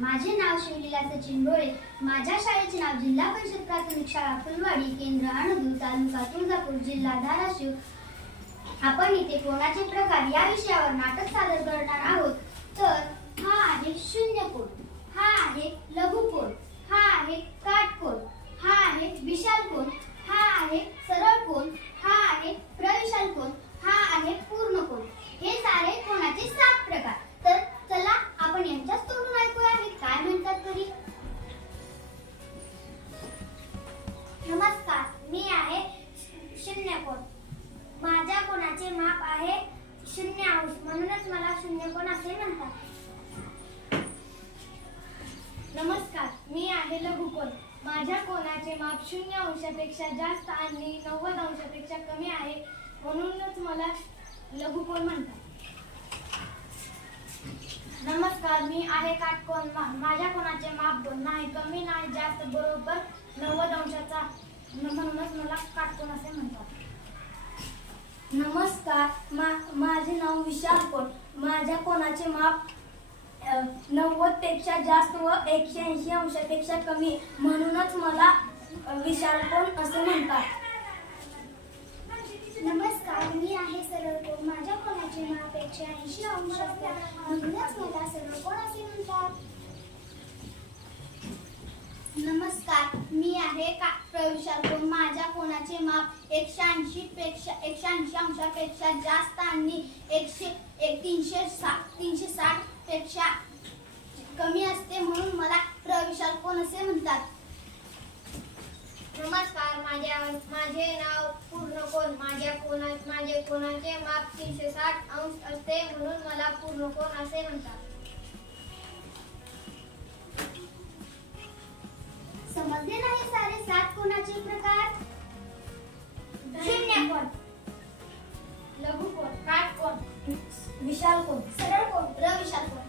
माझे नाव शिवलीला सचिन डोळे माझ्या शाळेचे नाव जिल्हा परिषद प्राथमिक शाळा फुलवाडी केंद्र अणदूर तालुका तुळजापूर जिल्हा धाराशिव. आपण इथे कोणाचे प्रकार या विषयावर नाटक सादर करणार आहोत? तर हा आहे शून्य कोण हा आहे लघु माझ्या माप आहे शून्य अंश. म्हणूनच मला शून्य कोण असे म्हणतात. नमस्कार मी आहे लघुकोण माझ्या कोणाचे माप शून्य अंशापेक्षा जास्त आणि नव्वद अंशापेक्षा कमी आहे म्हणूनच मला लघुकोण म्हणतात. नमस्कार मी आहे काटकोण मा- माझ्या कोणाचे माप दोन नाही कमी नाही जास्त बरोबर नव्वद अंशाचा. म्हणूनच मला काटकोण नमस्कार मा माझे नाव विशाल कोण. माझ्या कोणाचे माप नव्वदपेक्षा जास्त व एकशे ऐंशी अंशापेक्षा कमी म्हणूनच मला विशाल कोण असं म्हणतात. नमस्कार मी आहे सरळ कोण. माझ्या कोणाचे माप एकशे ऐंशी अंश म्हणूनच मला सरळ कोण असे म्हणतात? नमस्कार मी आहे का प्रविशाल कोण. वजनाचे माप एकशे ऐंशी पेक्षा एकशे ऐंशी अंशापेक्षा जास्त आणि एकशे एक तीनशे साठ तीनशे साठपेक्षा कमी असते म्हणून मला प्रविशाल कोण असे म्हणतात? नमस्कार माझ्या माझे नाव पूर्ण कोण? माझ्या कोणा माझे कोणाचे माप तीनशे साठ अंश असते म्हणून मला पूर्ण कोण असे म्हणतात? विशाल कोण? सरळ कोण? प्रविशाल कोण?